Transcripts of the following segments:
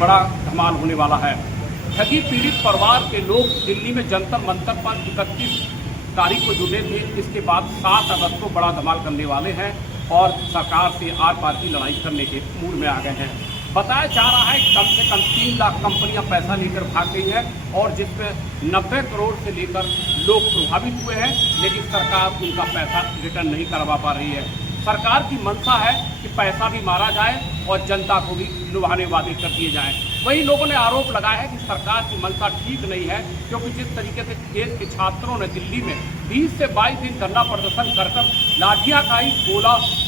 बड़ा धमाल होने वाला है। ठगी पीड़ित परिवार के लोग दिल्ली में जंतर मंतर पर 31 तारीख को जुटे थे। इसके बाद 7 अगस्त को बड़ा धमाल करने वाले हैं और सरकार से आर पार की लड़ाई करने के मूड में आ गए हैं। बताया जा रहा है कम से कम 3 लाख कंपनियां पैसा लेकर भाग गई हैं और जिसमें 90 करोड़ से लेकर लोग प्रभावित हुए हैं, लेकिन सरकार उनका पैसा रिटर्न नहीं करवा पा रही है। सरकार की मंशा है कि पैसा भी मारा जाए और जनता को भी लुभाने वादे कर दिए जाएं। वही लोगों ने आरोप लगाया है कि सरकार की मंशा ठीक नहीं है, क्योंकि जिस तरीके से देश के छात्रों ने दिल्ली में 20 से 22 दिन धरना प्रदर्शन कर लाठियां खाई,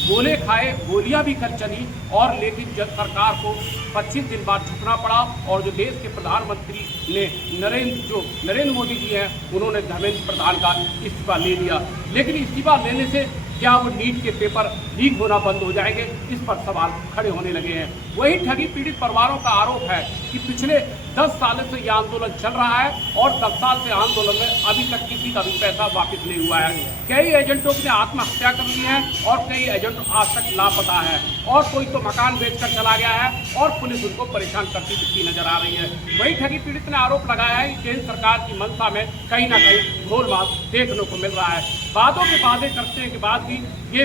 गोले खाए, गोलियां भी कल चली और लेकिन जब सरकार को 25 दिन बाद झुकना पड़ा और जो देश के प्रधानमंत्री ने नरेंद्र मोदी जी हैं, उन्होंने धर्मेंद्र प्रधान का इस्तीफा ले लिया। लेकिन इस्तीफा लेने से क्या वो नीट के पेपर लीक होना बंद हो जाएंगे, इस पर सवाल खड़े होने लगे हैं। वही ठगी पीड़ित परिवारों का आरोप है कि पिछले 10 सालों से यह आंदोलन चल रहा है और 10 साल से आंदोलन में अभी तक किसी का भी पैसा वापस नहीं हुआ है। कई एजेंटों ने आत्महत्या कर ली है और कई एजेंट आज तक लापता है और कोई तो मकान बेचकर चला गया है और पुलिस उनको परेशान करती दिखती नजर आ रही है। वही ठगी पीड़ित ने आरोप लगाया है कि केंद्र सरकार की मंशा में कहीं ना कहीं गोलमाल देखने को मिल रहा है। वादों के वादे करने के बाद भी ये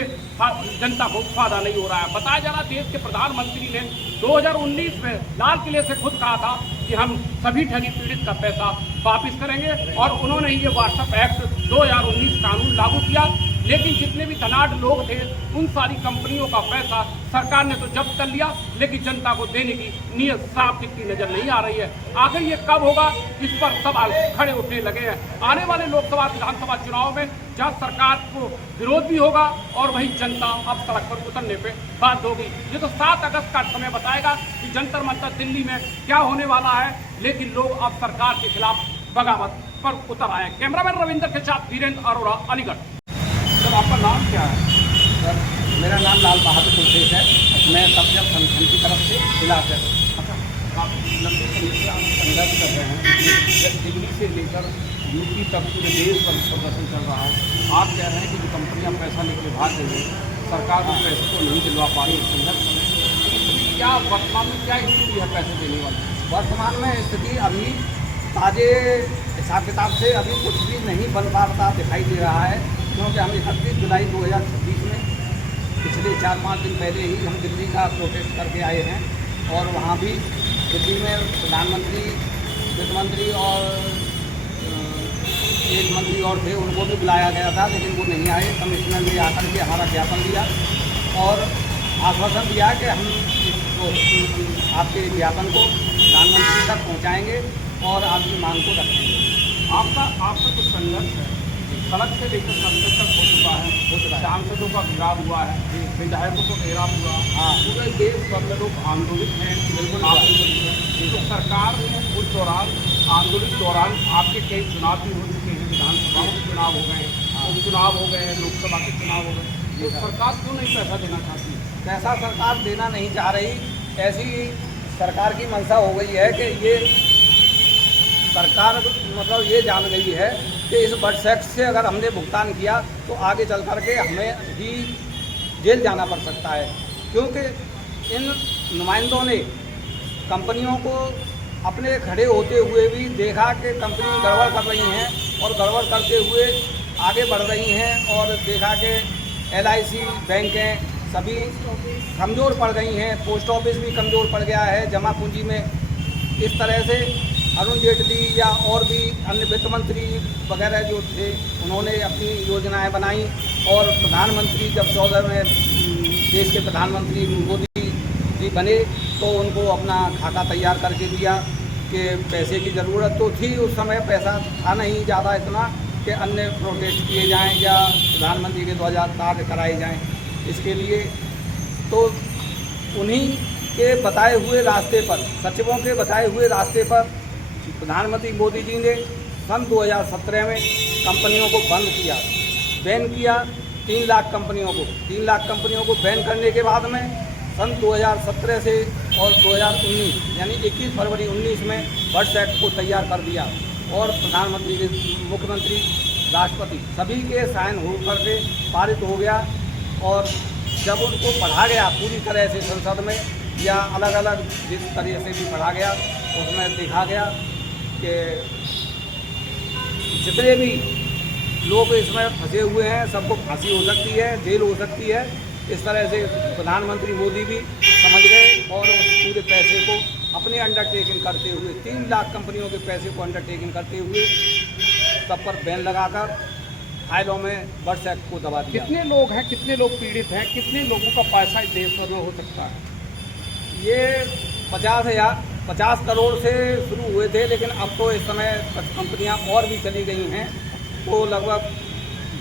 जनता को फायदा नहीं हो रहा है। बताया जा रहा देश के प्रधानमंत्री ने 2019 में लाल किले से खुद कहा था कि हम सभी ठगी पीड़ित का पैसा वापस करेंगे और उन्होंने ये व्हाट्सएप एक्ट 2019 कानून लागू किया। लेकिन जितने भी धनाढ़ लोग थे उन सारी कंपनियों का पैसा सरकार ने तो जब्त कर लिया, लेकिन जनता को देने की नीयत साफ दिखती नजर नहीं आ रही है। आखिर ये कब होगा, इस पर सवाल खड़े उठने लगे हैं। आने वाले लोकसभा विधानसभा चुनाव में जहाँ सरकार को विरोध भी होगा और वही जनता अब सड़क पर उतरने पे बाध्य होगी। ये तो 7 अगस्त का समय बताएगा कि जंतर मंतर दिल्ली में क्या होने वाला है, लेकिन लोग अब सरकार के खिलाफ बगावत पर उतर आए। कैमरामैन रविंद्र के साथ वीरेंद्र अरोड़ा, अलीगढ़। सर, आपका नाम क्या है? सर, मेरा नाम लाल बहादुर कुलशेख है। मैं सब्जेक्ट संगठन की तरफ से जिला अध्यक्ष। अच्छा, आप लंबे समय से आप संघर्ष कर रहे हैं, दिल्ली से लेकर यूपी तक पूरे देश पर प्रदर्शन चल रहा है। आप कह रहे हैं कि जो कंपनियां पैसा लेकर भाग रही है, सरकार उस पैसे को नहीं दिलवा पा रही है। संघर्ष क्या वर्तमान में क्या स्थिति है पैसे देने वाली? वर्तमान में स्थिति अभी ताजे हिसाब किताब से अभी कुछ भी नहीं बन पाता दिखाई दे रहा है, क्योंकि हम 31 जुलाई 2026 में पिछले 4-5 दिन पहले ही हम दिल्ली का प्रोटेस्ट करके आए हैं और वहाँ भी दिल्ली में प्रधानमंत्री, वित्त मंत्री और एक मंत्री और थे, उनको भी बुलाया गया था, लेकिन वो नहीं आए। कमिश्नर ने आकर के हमारा ज्ञापन दिया और आश्वासन दिया कि हम इसको आपके ज्ञापन को प्रधानमंत्री तक पहुँचाएँगे और आपकी मांग को रखेंगे। आपका कुछ संघर्ष है, सड़क से लेकर संसद तक हो चुका है, सांसदों का घेराव हुआ है, विधायकों को घेराव हुआ। हाँ, पूरे देश भर में लोग आंदोलित हैं। बिल्कुल तो सरकार ने उस दौरान आंदोलन दौरान आपके कई चुनाव भी हो चुके हैं, विधानसभाओं के चुनाव हो गए, उपचुनाव हो गए, लोकसभा के चुनाव हो गए, तो सरकार क्यों नहीं पैसा देना चाहती? पैसा सरकार देना नहीं चाह रही। ऐसी सरकार की मंशा हो गई है कि ये सरकार मतलब ये जान गई है कि इस बड टैक्स से अगर हमने भुगतान किया तो आगे चल कर के हमें ही जेल जाना पड़ सकता है, क्योंकि इन नुमाइंदों ने कंपनियों को अपने खड़े होते हुए भी देखा कि कंपनी गड़बड़ कर रही हैं और गड़बड़ करते हुए आगे बढ़ रही हैं और देखा कि LIC बैंकें सभी कमज़ोर पड़ गई हैं, पोस्ट ऑफिस भी कमज़ोर पड़ गया है जमा पूंजी में। इस तरह से अरुण जेटली या और भी अन्य वित्त मंत्री वगैरह जो थे, उन्होंने अपनी योजनाएं बनाई और प्रधानमंत्री जब 14 में देश के प्रधानमंत्री मोदी जी बने तो उनको अपना खाका तैयार करके दिया कि पैसे की ज़रूरत तो थी उस समय, पैसा था नहीं ज़्यादा इतना कि अन्य प्रोटेस्ट किए जाएं या प्रधानमंत्री के द्वारा कार्य कराए जाएं। इसके लिए तो उन्हीं के बताए हुए रास्ते पर, सचिवों के बताए हुए रास्ते पर प्रधानमंत्री मोदी जी ने सन 2017 में कंपनियों को बंद किया, बैन किया 3 लाख कंपनियों को बैन करने के बाद में सन 2017 से और 2019 यानी 21 फरवरी 19 में बड टैक्स को तैयार कर दिया और प्रधानमंत्री के, मुख्यमंत्री, राष्ट्रपति सभी के साइन हो कर के पारित हो गया। और जब उनको पढ़ा गया पूरी तरह से संसद में या अलग अलग जिस तरह से भी पढ़ा गया उसमें देखा गया कि जितने भी लोग इसमें फंसे हुए हैं सबको फांसी हो सकती है, जेल हो सकती है। इस तरह से प्रधानमंत्री मोदी भी समझ गए और उस पूरे पैसे को अपने अंडरटेकिंग करते हुए 3 लाख कंपनियों के पैसे को अंडरटेकिंग करते हुए सब पर बैन लगाकर फाइलों में बर्ड्स एक्ट को दबा दिया। कितने लोग हैं, कितने लोग पीड़ित हैं, कितने लोगों का पैसा इस देश भर में हो सकता है? ये 50 करोड़ से शुरू हुए थे, लेकिन अब तो इस समय कंपनियां और भी चली गई हैं, तो लगभग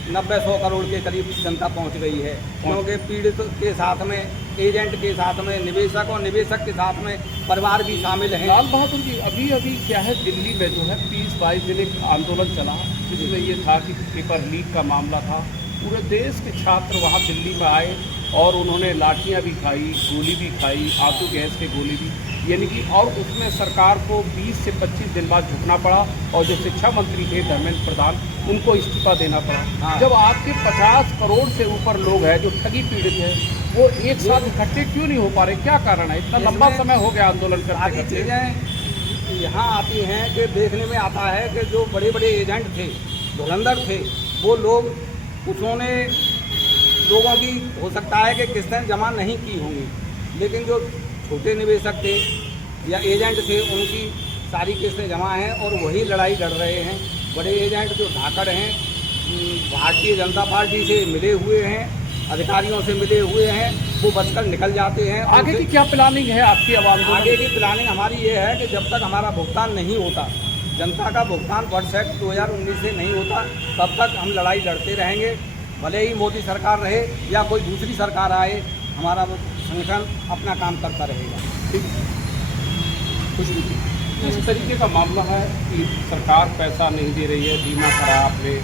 90-100 करोड़ के करीब जनता पहुंच गई है। क्योंकि पीड़ित के साथ में, एजेंट के साथ में निवेशक और निवेशक के साथ में परिवार भी शामिल हैं। लाल बहादुर जी, अभी क्या है, दिल्ली में जो है 20-22 दिन एक आंदोलन चला, जिसमें ये था कि पेपर लीक का मामला था। पूरे देश के छात्र वहाँ दिल्ली में आए और उन्होंने लाठियाँ भी खाई, गोली भी खाई, आंसू गैस के गोली भी, यानी कि, और उसमें सरकार को 20 से 25 दिन बाद झुकना पड़ा और जो शिक्षा मंत्री थे धर्मेंद्र प्रधान, उनको इस्तीफा देना पड़ा। हाँ। जब आपके 50 करोड़ से ऊपर लोग हैं जो ठगी पीड़ित हैं, वो एक साथ इकट्ठे क्यों नहीं हो पा रहे? क्या कारण है? इतना लंबा समय हो गया आंदोलन करते सारी करते। चीज़ें यहाँ आती हैं कि देखने में आता है कि जो बड़े बड़े एजेंट थे, धुरंधर थे, वो लोग, उन्होंने लोगों की हो सकता है कि किस्तें जमा नहीं की होंगी, लेकिन जो छोटे निवेशक थे या एजेंट थे उनकी सारी किस्तें जमा हैं और वही लड़ाई लड़ रहे हैं। बड़े एजेंट जो धाकड़ हैं, भारतीय जनता पार्टी से मिले हुए हैं, अधिकारियों से मिले हुए हैं, वो बचकर निकल जाते हैं। आगे की क्या प्लानिंग है आपकी आवाम? आगे की प्लानिंग हमारी ये है कि जब तक हमारा भुगतान नहीं होता, जनता का भुगतान बर्ड्स एक्ट 2019 से नहीं होता, तब तक हम लड़ाई लड़ते रहेंगे। भले ही मोदी सरकार रहे या कोई दूसरी सरकार आए, हमारा संगठन अपना काम करता रहेगा। ठीक, कुछ भी इस तरीके का मामला है कि सरकार पैसा नहीं दे रही है, बीमा करा आपने,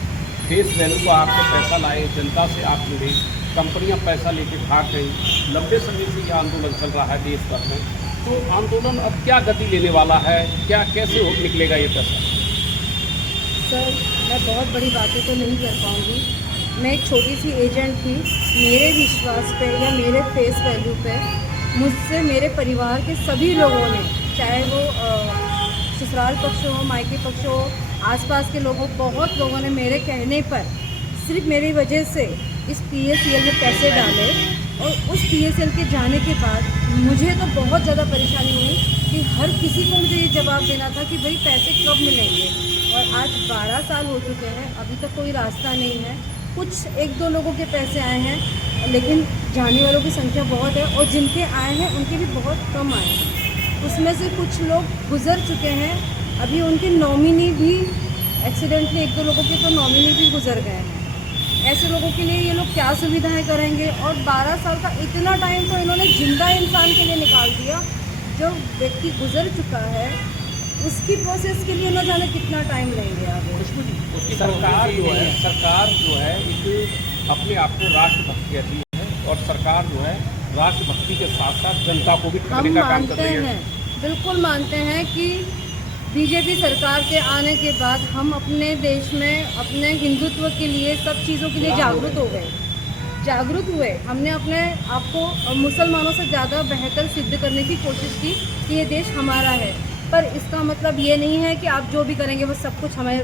फेस वैल्यू को आपसे पैसा लाए, जनता से आप जुड़े, कंपनियां पैसा लेके भाग गई। लंबे समय से यह आंदोलन चल रहा है देश भर में, तो आंदोलन अब क्या गति लेने वाला है? क्या कैसे निकलेगा ये पैसा? सर, मैं बहुत बड़ी बातें तो नहीं कर पाऊँगी। मैं एक छोटी सी एजेंट थी, मेरे विश्वास पे या मेरे फेस वैल्यू पे मुझसे मेरे परिवार के सभी लोगों ने, चाहे वो ससुराल पक्ष हो, मायके पक्ष हो, आसपास के लोगों, बहुत लोगों ने मेरे कहने पर सिर्फ मेरी वजह से इस PACL में पैसे डाले। और उस PACL के जाने के बाद मुझे तो बहुत ज़्यादा परेशानी हुई कि हर किसी को मुझे ये जवाब देना था कि भाई पैसे कब मिलेंगे। और आज 12 साल हो चुके हैं, अभी तक कोई रास्ता नहीं है। कुछ 1-2 लोगों के पैसे आए हैं, लेकिन जाने वालों की संख्या बहुत है, और जिनके आए हैं उनके भी बहुत कम आए हैं। उसमें से कुछ लोग गुजर चुके हैं, अभी उनके नॉमिनी भी एक्सीडेंटली 1-2 लोगों के तो नॉमिनी भी गुजर गए हैं। ऐसे लोगों के लिए ये लोग क्या सुविधाएं करेंगे? और 12 साल का इतना टाइम तो इन्होंने जिंदा इंसान के लिए निकाल दिया। जो व्यक्ति गुजर चुका है उसकी प्रोसेस के लिए न जाने कितना टाइम लेंगे आगे। उसकी सरकार जो है एक अपने आप को राष्ट्रभक्त कहती है, और सरकार जो है राष्ट्रभक्ति के साथ साथ जनता को भी ठगने का काम कर रही है। बिल्कुल मानते हैं कि बीजेपी सरकार के आने के बाद हम अपने देश में अपने हिंदुत्व के लिए, सब चीज़ों के लिए जागरूक हुए। हमने अपने आप को मुसलमानों से ज़्यादा बेहतर सिद्ध करने की कोशिश की कि ये देश हमारा है। पर इसका मतलब ये नहीं है कि आप जो भी करेंगे वो सब कुछ हमें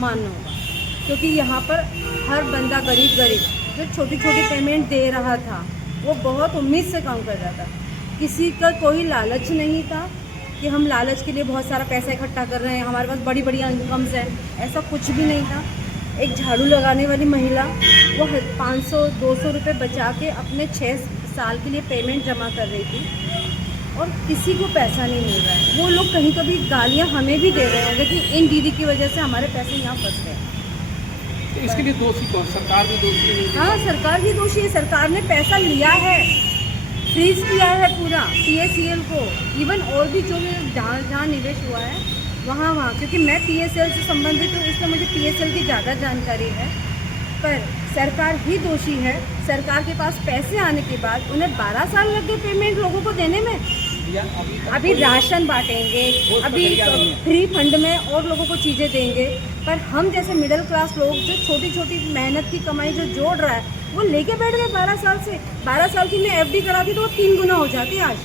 मानना होगा, क्योंकि यहाँ पर हर बंदा गरीब जो छोटी छोटी पेमेंट दे रहा था वो बहुत उम्मीद से काम कर रहा था। किसी का कोई लालच नहीं था कि हम लालच के लिए बहुत सारा पैसा इकट्ठा कर रहे हैं, हमारे पास बड़ी बड़ी इनकम्स हैं, ऐसा कुछ भी नहीं था। एक झाड़ू लगाने वाली महिला वो 500-200 रुपये बचा के अपने 6 साल के लिए पेमेंट जमा कर रही थी, और किसी को पैसा नहीं मिल रहा है। वो लोग कहीं कभी गालियाँ हमें भी दे रहे होंगे कि इन दीदी की वजह से हमारे पैसे यहाँ फंस गए। तो इसके लिए दोषी कौन? सरकार भी दोषी है? हाँ, सरकार भी दोषी है। सरकार ने पैसा लिया है, फ्रीज किया है पूरा PACL को, इवन और भी जो जहाँ निवेश हुआ है वहाँ, क्योंकि मैं PACL से संबंधित हूँ इसलिए मुझे PACL की ज़्यादा जानकारी है। पर सरकार ही दोषी है। सरकार के पास पैसे आने के बाद उन्हें 12 साल लग गए पेमेंट लोगों को देने में। अभी राशन बांटेंगे, अभी फ्री फंड में और लोगों को चीज़ें देंगे, पर हम जैसे मिडिल क्लास लोग जो छोटी छोटी मेहनत की कमाई जो जोड़ रहा है वो लेके बैठ गए 12 साल से। 12 साल की मैं FD कराती तो वो 3 गुना हो जाती आज।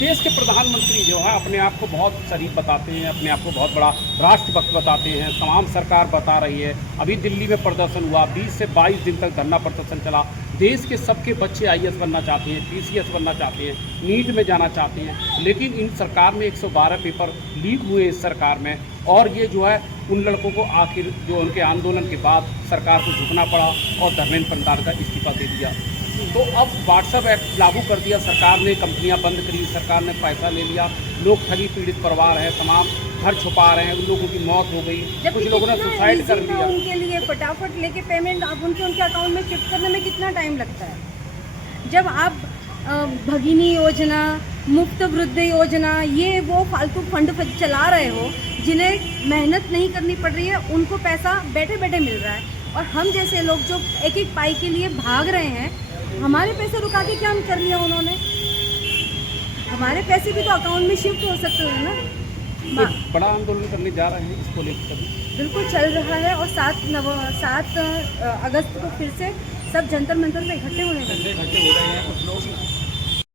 देश के प्रधानमंत्री जो है अपने आप को बहुत शरीफ बताते हैं, अपने आप को बहुत बड़ा राष्ट्रभक्त बताते हैं, तमाम सरकार बता रही है। अभी दिल्ली में प्रदर्शन हुआ, 20 से 22 दिन तक धरना प्रदर्शन चला। देश के सबके बच्चे IAS बनना चाहते हैं, PCS बनना चाहते हैं, नीट में जाना चाहते हैं, लेकिन इन सरकार में 112 पेपर लीक हुए इस सरकार में। और ये जो है उन लड़कों को आखिर जो उनके आंदोलन के बाद सरकार को झुकना पड़ा और धर्मेंद्र प्रधान का इस्तीफा दे दिया। तो अब व्हाट्सएप ऐप लागू कर दिया सरकार ने, कंपनियां बंद करी, सरकार ने पैसा ले लिया, लोग ठगी पीड़ित परिवार हैं, तमाम घर छुपा रहे हैं, उन लोगों की मौत हो गई, कुछ लोगों ने सुसाइड कर लिया। उनके लिए फटाफट लेके पेमेंट अब उनके अकाउंट में शिफ्ट करने में कितना टाइम लगता है? जब आप भगिनी योजना, मुफ्त वृद्ध योजना, ये वो फालतू फंड चला रहे हो, जिन्हें मेहनत नहीं करनी पड़ रही है, उनको पैसा बैठे बैठे मिल रहा है। और हम जैसे लोग जो एक एक पाई के लिए भाग रहे हैं, हमारे पैसे रुका के क्या कर लिया उन्होंने? हमारे पैसे भी तो अकाउंट में शिफ्ट हो सकते हैं ना। बड़ा आंदोलन करने जा रहे हैं इसको लेकर? बिल्कुल चल रहा है और 7 अगस्त को फिर से सब जंतर मंतर में इकट्ठे हो रहे हैं। कुछ लोग